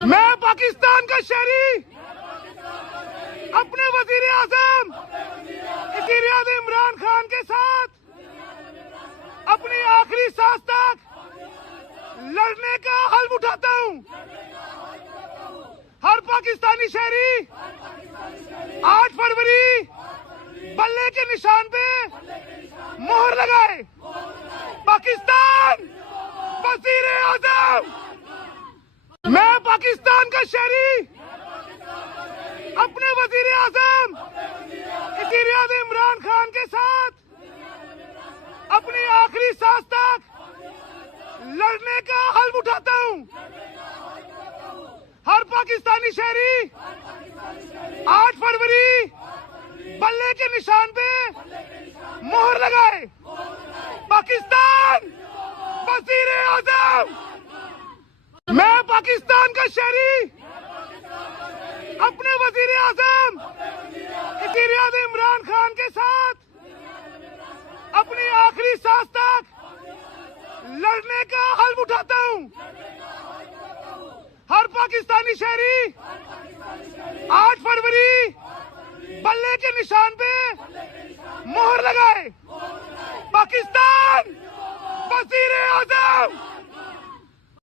मैं पाकिस्तान का शहरी अपने वजीर आजम वज़ीर-ए-आज़म इमरान खान के साथ अपनी आखिरी सांस तक लड़ने का हल्फ उठाता हूं। हर पाकिस्तानी शहरी 8 फरवरी बल्ले के निशान पे मोहर लगाए। पाकिस्तान वज़ीर-ए-आज़म। मैं पाकिस्तान का शहरी अपने वजीर आजम वज़ीर-ए-आज़म इमरान खान के साथ अपनी आखिरी सांस तक लड़ने का हल्फ उठाता हूं। हर पाकिस्तानी शहरी 8 फरवरी बल्ले के निशान पे मोहर लगाए। पाकिस्तान वज़ीर-ए-आज़म। मैं पाकिस्तान का शहरी अपने वजीर आजम वज़ीर-ए-आज़म इमरान खान के साथ अपनी आखिरी सांस तक लड़ने का हल्फ उठाता हूं। हर पाकिस्तानी शहरी 8 फरवरी बल्ले के निशान पे मोहर लगाए। पाकिस्तान वज़ीर-ए-आज़म।